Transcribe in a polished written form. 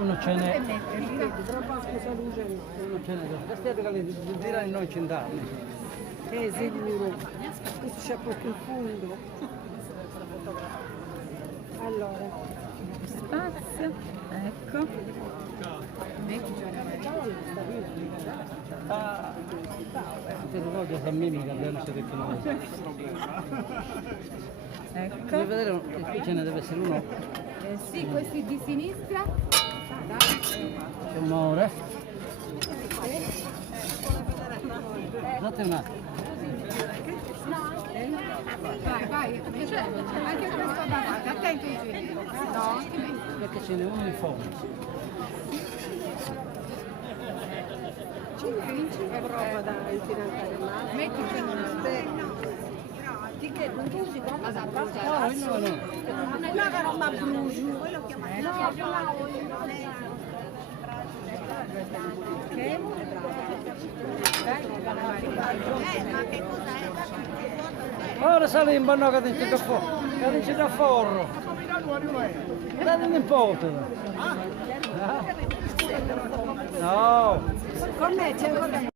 Uno ce n'è. Aspetta che li diranno noi cent'anni. Sicuro. Questo c'è proprio il fondo. Allora. Spazio, ecco. Te lo voglio a mimica, non so che cosa. Ecco. Devi vedere che qui ce ne deve essere uno. Sì, questi di sinistra. C'è un'ora. Date un attimo. Vai, perché c'è anche questo davanti, attento ai giri. No, Perché ce n'è uno di fondo. È roba da infinitare male. metti che non Ti che non tu si compra da parte? No, no. No, che non mi brucio. Quello che Ora sale in banno che dice da forro. Che dice da forro. Date un po'. No. con me c'è